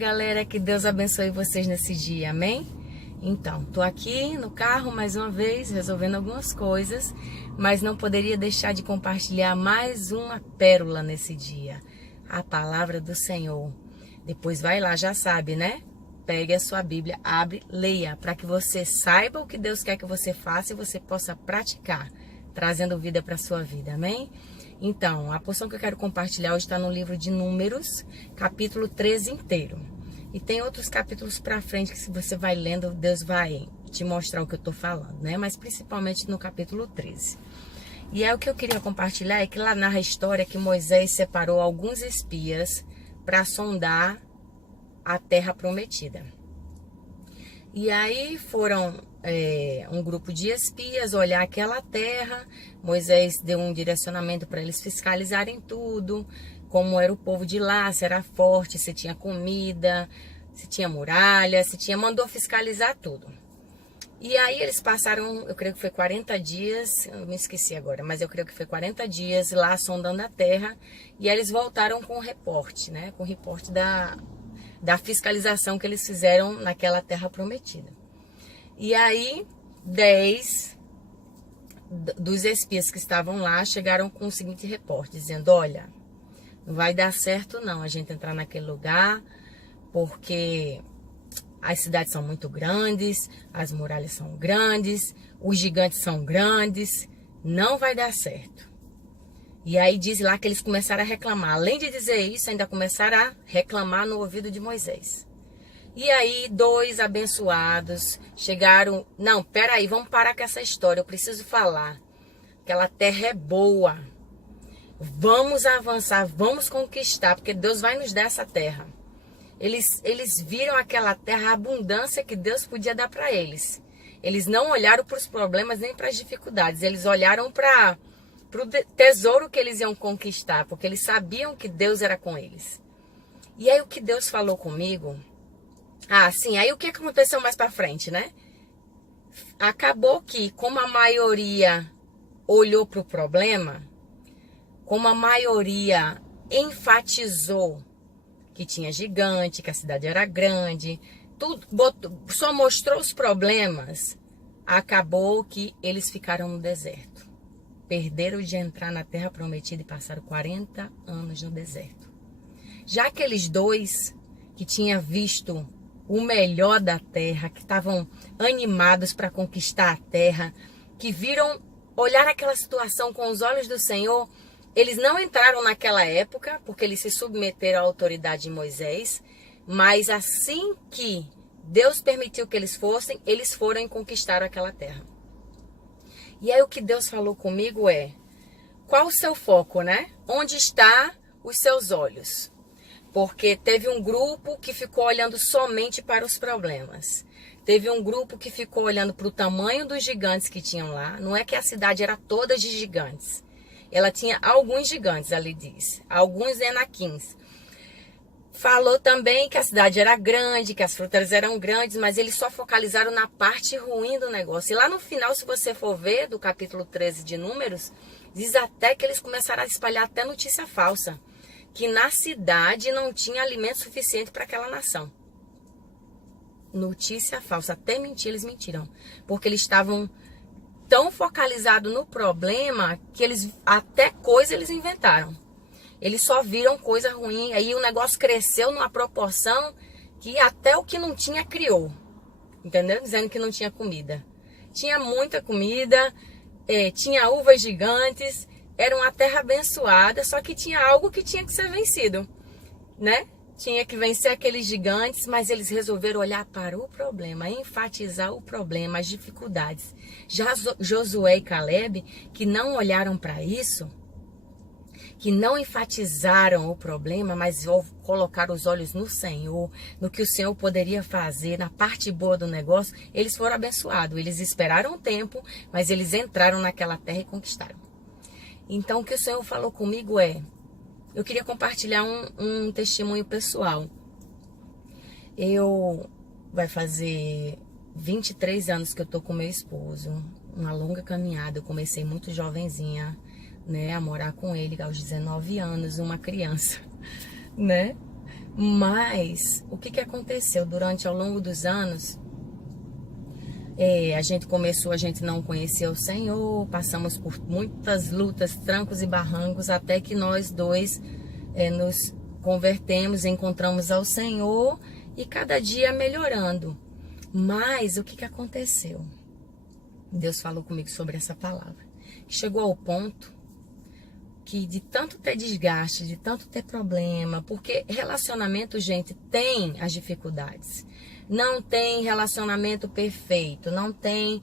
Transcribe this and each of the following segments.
Galera, que Deus abençoe vocês nesse dia, amém? Então, tô aqui no carro mais uma vez, resolvendo algumas coisas, mas não poderia deixar de compartilhar mais uma pérola nesse dia, a palavra do Senhor. Depois vai lá, já sabe, né? Pegue a sua Bíblia, abre, leia, para que você saiba o que Deus quer que você faça e você possa praticar, trazendo vida para a sua vida, amém? Então, a porção que eu quero compartilhar hoje está no livro de Números, capítulo 13 inteiro. E tem outros capítulos para frente que se você vai lendo, Deus vai te mostrar o que eu estou falando, né? Mas principalmente no capítulo 13. E é o que eu queria compartilhar, é que lá narra a história que Moisés separou alguns espias para sondar a terra prometida. E aí foram um grupo de espias olhar aquela terra. Moisés deu um direcionamento para eles fiscalizarem tudo, como era o povo de lá, se era forte, se tinha comida, se tinha muralha, mandou fiscalizar tudo. E aí eles passaram, eu creio que foi 40 dias, eu me esqueci agora, mas eu creio que foi 40 dias lá sondando a terra, e aí eles voltaram com o reporte, né? Com o reporte da fiscalização que eles fizeram naquela terra prometida. E aí, 10 dos espias que estavam lá chegaram com o seguinte reporte, dizendo: olha, não vai dar certo não a gente entrar naquele lugar, porque as cidades são muito grandes, as muralhas são grandes, os gigantes são grandes, não vai dar certo. E aí diz lá que eles começaram a reclamar. Além de dizer isso, ainda começaram a reclamar no ouvido de Moisés. E aí, 2 abençoados chegaram... Não, peraí, vamos parar com essa história, eu preciso falar. Aquela terra é boa. Vamos avançar, vamos conquistar, porque Deus vai nos dar essa terra. Eles viram aquela terra, a abundância que Deus podia dar para eles. Eles não olharam para os problemas nem para as dificuldades, eles olharam para o tesouro que eles iam conquistar, porque eles sabiam que Deus era com eles. E aí o que Deus falou comigo... Ah, sim, aí o que aconteceu mais para frente, né? Acabou que, como a maioria olhou para o problema, como a maioria enfatizou que tinha gigante, que a cidade era grande, tudo, só mostrou os problemas, acabou que eles ficaram no deserto. Perderam de entrar na terra prometida e passaram 40 anos no deserto. Já aqueles 2 que tinham visto o melhor da terra, que estavam animados para conquistar a terra, que olhar aquela situação com os olhos do Senhor, eles não entraram naquela época, porque eles se submeteram à autoridade de Moisés, mas assim que Deus permitiu que eles fossem, eles foram e conquistaram aquela terra. E aí o que Deus falou comigo é: qual o seu foco, né? Onde está os seus olhos? Porque teve um grupo que ficou olhando somente para os problemas. Teve um grupo que ficou olhando para o tamanho dos gigantes que tinham lá. Não é que a cidade era toda de gigantes. Ela tinha alguns gigantes, ali diz. Alguns enaquins. Falou também que a cidade era grande, que as frutas eram grandes, mas eles só focalizaram na parte ruim do negócio. E lá no final, se você for ver, do capítulo 13 de Números, diz até que eles começaram a espalhar até notícia falsa. Que na cidade não tinha alimento suficiente para aquela nação. Notícia falsa, até mentir eles mentiram. Porque eles estavam tão focalizados no problema que até coisa eles inventaram. Eles só viram coisa ruim, aí o negócio cresceu numa proporção que até o que não tinha criou. Entendeu? Dizendo que não tinha comida. Tinha muita comida, tinha uvas gigantes. Era uma terra abençoada, só que tinha algo que tinha que ser vencido, né? Tinha que vencer aqueles gigantes, mas eles resolveram olhar para o problema, enfatizar o problema, as dificuldades. Já Josué e Caleb, que não olharam para isso, que não enfatizaram o problema, mas colocaram os olhos no Senhor, no que o Senhor poderia fazer, na parte boa do negócio, eles foram abençoados. Eles esperaram um tempo, mas eles entraram naquela terra e conquistaram. Então, o que o Senhor falou comigo eu queria compartilhar um testemunho pessoal. Vai fazer 23 anos que eu tô com meu esposo, uma longa caminhada. Eu comecei muito jovenzinha, né, a morar com ele aos 19 anos, uma criança, né? Mas o que aconteceu durante ao longo dos anos? A gente não conhecia o Senhor, passamos por muitas lutas, trancos e barrancos, até que nós dois nos convertemos, encontramos ao Senhor e cada dia melhorando. Mas o que aconteceu? Deus falou comigo sobre essa palavra. Chegou ao ponto que de tanto ter desgaste, de tanto ter problema, porque relacionamento, gente, tem as dificuldades. Não tem relacionamento perfeito, não tem.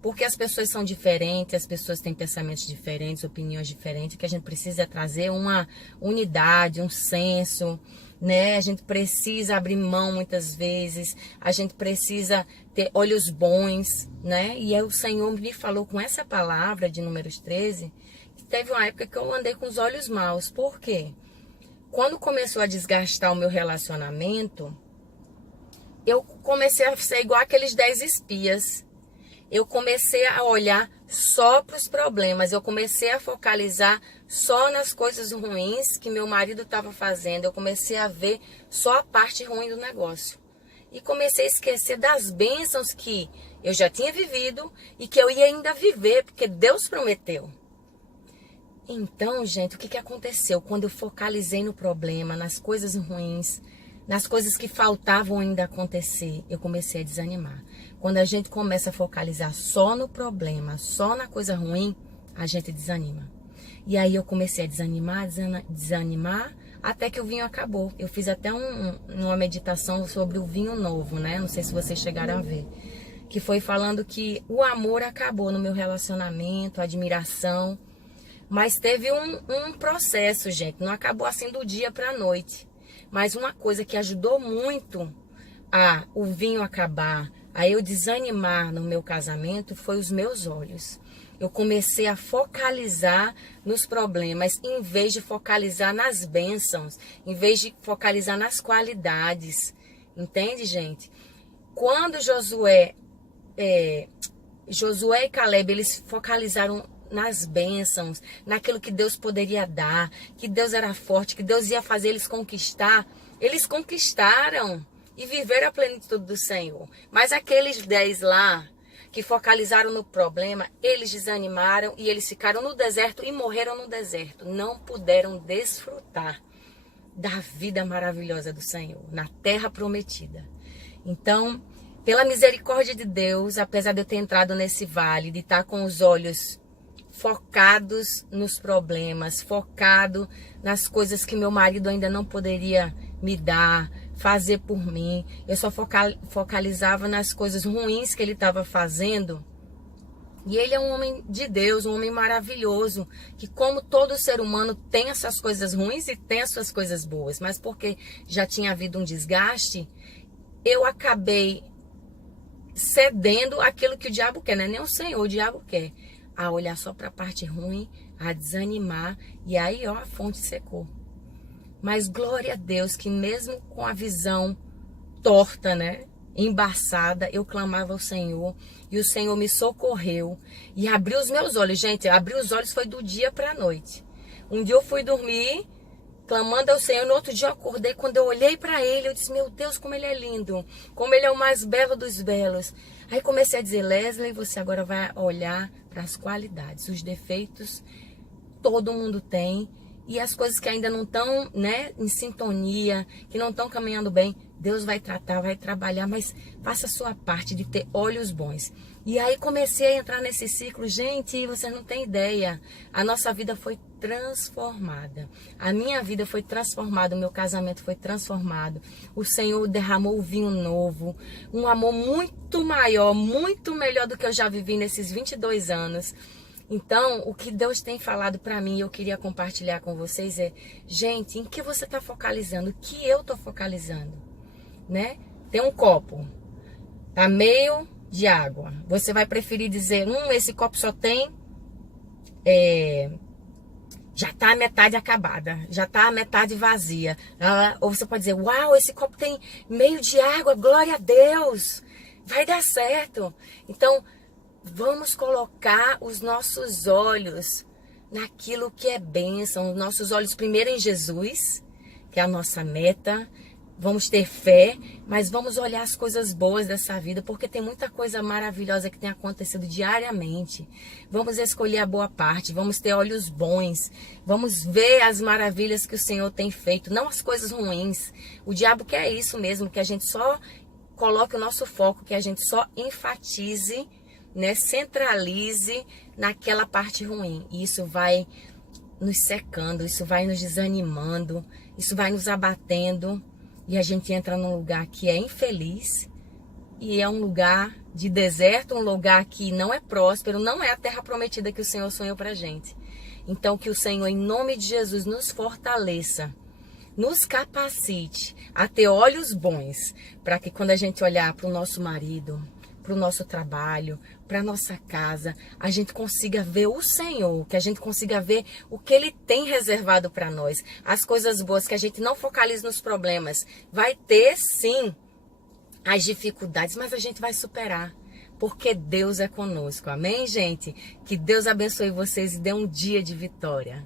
Porque as pessoas são diferentes, as pessoas têm pensamentos diferentes, opiniões diferentes, que a gente precisa trazer uma unidade, um senso, né? A gente precisa abrir mão muitas vezes, a gente precisa ter olhos bons, né? E aí o Senhor me falou com essa palavra de Números 13, que teve uma época que eu andei com os olhos maus. Por quê? Quando começou a desgastar o meu relacionamento, eu comecei a ser igual aqueles 10 espias. Eu comecei a olhar só para os problemas. Eu comecei a focalizar só nas coisas ruins que meu marido estava fazendo. Eu comecei a ver só a parte ruim do negócio. E comecei a esquecer das bênçãos que eu já tinha vivido e que eu ia ainda viver, porque Deus prometeu. Então, gente, o que aconteceu? Quando eu focalizei no problema, nas coisas ruins, nas coisas que faltavam ainda acontecer, eu comecei a desanimar. Quando a gente começa a focalizar só no problema, só na coisa ruim, a gente desanima. E aí eu comecei a desanimar, até que o vinho acabou. Eu fiz até uma meditação sobre o vinho novo, né? Não sei se vocês chegaram a ver. Que foi falando que o amor acabou no meu relacionamento, a admiração. Mas teve um processo, gente. Não acabou assim do dia para a noite. Mas uma coisa que ajudou muito a o vinho acabar, a eu desanimar no meu casamento, foi os meus olhos. Eu comecei a focalizar nos problemas, em vez de focalizar nas bênçãos, em vez de focalizar nas qualidades. Entende, gente? Quando Josué e Caleb, eles focalizaram nas bênçãos, naquilo que Deus poderia dar, que Deus era forte, que Deus ia fazer eles conquistar. Eles conquistaram e viveram a plenitude do Senhor. Mas aqueles 10 lá, que focalizaram no problema, eles desanimaram e eles ficaram no deserto e morreram no deserto. Não puderam desfrutar da vida maravilhosa do Senhor, na terra prometida. Então, pela misericórdia de Deus, apesar de eu ter entrado nesse vale, de estar com os olhos focados nos problemas, focado nas coisas que meu marido ainda não poderia me dar, fazer por mim. Eu só focalizava nas coisas ruins que ele estava fazendo. E ele é um homem de Deus, um homem maravilhoso, que como todo ser humano tem as suas coisas ruins e tem as suas coisas boas. Mas porque já tinha havido um desgaste, eu acabei cedendo aquilo que o diabo quer, não é nem o Senhor, o diabo quer. A olhar só para a parte ruim, a desanimar, e aí, ó, a fonte secou. Mas glória a Deus que mesmo com a visão torta, né, embaçada, eu clamava ao Senhor, e o Senhor me socorreu, e abriu os meus olhos. Gente, abrir os olhos foi do dia para a noite. Um dia eu fui dormir, clamando ao Senhor, no outro dia eu acordei, quando eu olhei para ele, eu disse, meu Deus, como ele é lindo, como ele é o mais belo dos belos. Aí comecei a dizer, Leslie, você agora vai olhar para as qualidades, os defeitos, todo mundo tem, e as coisas que ainda não estão, né, em sintonia, que não estão caminhando bem, Deus vai tratar, vai trabalhar, mas faça a sua parte de ter olhos bons. E aí comecei a entrar nesse ciclo. Gente, vocês não têm ideia, a nossa vida foi transformada, a minha vida foi transformada, o meu casamento foi transformado, o Senhor derramou o vinho novo, um amor muito maior, muito melhor do que eu já vivi nesses 22 anos. Então, o que Deus tem falado para mim, eu queria compartilhar com vocês é, gente, em que você está focalizando, o que eu estou focalizando, né? Tem um copo, tá meio de água, você vai preferir dizer, esse copo só tem, já tá a metade acabada, já tá a metade vazia. Ou você pode dizer, uau, esse copo tem meio de água, glória a Deus, vai dar certo. Então, vamos colocar os nossos olhos naquilo que é bênção, os nossos olhos primeiro em Jesus, que é a nossa meta. Vamos ter fé, mas vamos olhar as coisas boas dessa vida, porque tem muita coisa maravilhosa que tem acontecido diariamente. Vamos escolher a boa parte, vamos ter olhos bons, vamos ver as maravilhas que o Senhor tem feito, não as coisas ruins. O diabo quer isso mesmo, que a gente só coloque o nosso foco, que a gente só enfatize, né, centralize naquela parte ruim. E isso vai nos secando, isso vai nos desanimando, isso vai nos abatendo. E a gente entra num lugar que é infeliz e é um lugar de deserto, um lugar que não é próspero, não é a terra prometida que o Senhor sonhou pra gente. Então que o Senhor, em nome de Jesus, nos fortaleça, nos capacite a ter olhos bons, para que quando a gente olhar para o nosso marido, para o nosso trabalho, para a nossa casa, a gente consiga ver o Senhor, que a gente consiga ver o que Ele tem reservado para nós, as coisas boas, que a gente não focalize nos problemas. Vai ter, sim, as dificuldades, mas a gente vai superar, porque Deus é conosco. Amém, gente? Que Deus abençoe vocês e dê um dia de vitória.